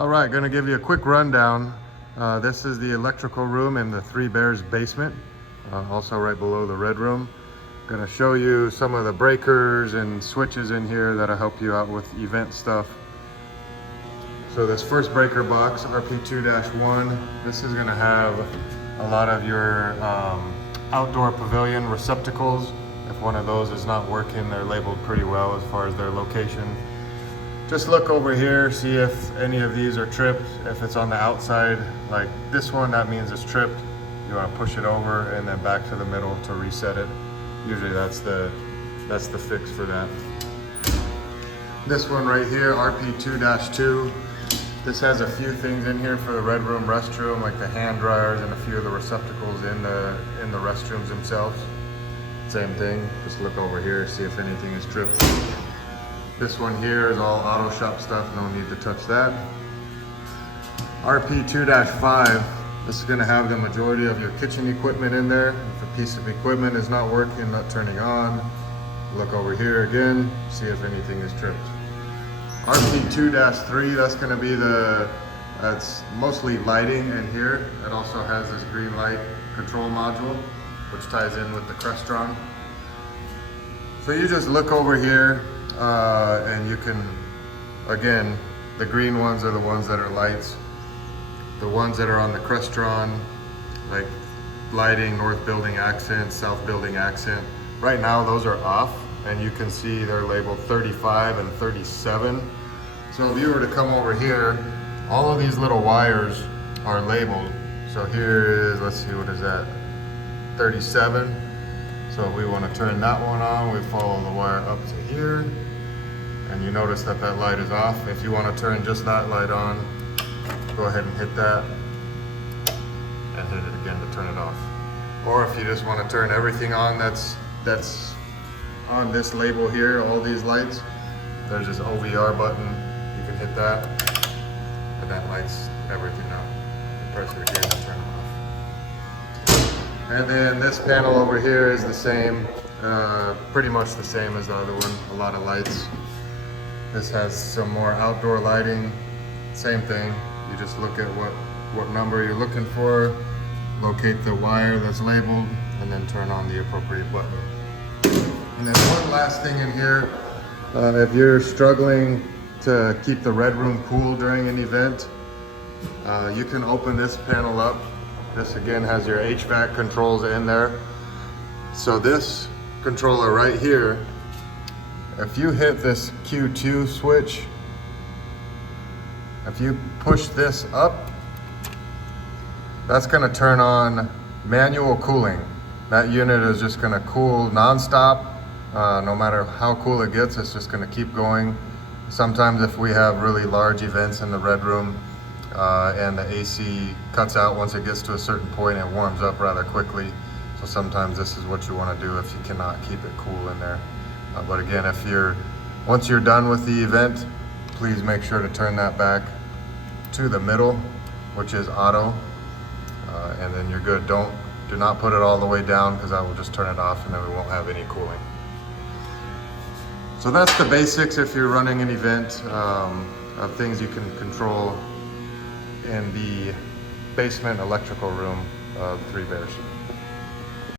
All right, gonna give you a quick rundown. This is the electrical room in the 3Bears basement, also right below the red room. Gonna show you some of the breakers and switches in here that'll help you out with event stuff. So this first breaker box, RP2-1, this is gonna have a lot of your outdoor pavilion receptacles. If one of those is not working, they're labeled pretty well as far as their location. Just look over here, see if any of these are tripped. If it's on the outside, like this one, that means it's tripped. You want to push it over and then back to the middle to reset it. Usually that's the fix for that. This one right here, RP2-2. This has a few things in here for the red room restroom, like the hand dryers and a few of the receptacles in the restrooms themselves. Same thing, just look over here, see if anything is tripped. This one here is all auto shop stuff, no need to touch that. RP2-5, this is gonna have the majority of your kitchen equipment in there. If a piece of equipment is not working, not turning on, look over here again, see if anything is tripped. RP2-3, that's gonna be that's mostly lighting in here. It also has this green light control module, which ties in with the Crestron. So you just look over here, and you can, again, the green ones are the ones that are lights. The ones that are on the Crestron, like lighting, north building accent, south building accent. Right now those are off, and you can see they're labeled 35 and 37. So if you were to come over here, all of these little wires are labeled. So here is, let's see, what is that? 37. So if we want to turn that one on, we follow the wire up to here. And you notice that that light is off. If you want to turn just that light on, go ahead and hit that and hit it again to turn it off. Or if you just want to turn everything on that's on this label here, all these lights, there's this OVR button. You can hit that and that lights everything up. You press it again to turn it off. And then this panel over here is the same, pretty much the same as the other one, a lot of lights. This has some more outdoor lighting, same thing. You just look at what number you're looking for, locate the wire that's labeled, and then turn on the appropriate button. And then one last thing in here, if you're struggling to keep the red room cool during an event, you can open this panel up. This again has your HVAC controls in there. So this controller right here, if you hit this Q2 switch, if you push this up, that's gonna turn on manual cooling. That unit is just gonna cool nonstop. No matter how cool it gets, it's just gonna keep going. Sometimes if we have really large events in the red room and the AC cuts out once it gets to a certain point, it warms up rather quickly. So sometimes this is what you wanna do if you cannot keep it cool in there. But again, once you're done with the event, please make sure to turn that back to the middle, which is auto, and then you're good. Do not put it all the way down, because that will just turn it off and then we won't have any cooling. So that's the basics if you're running an event of things you can control in the basement electrical room of 3Bears.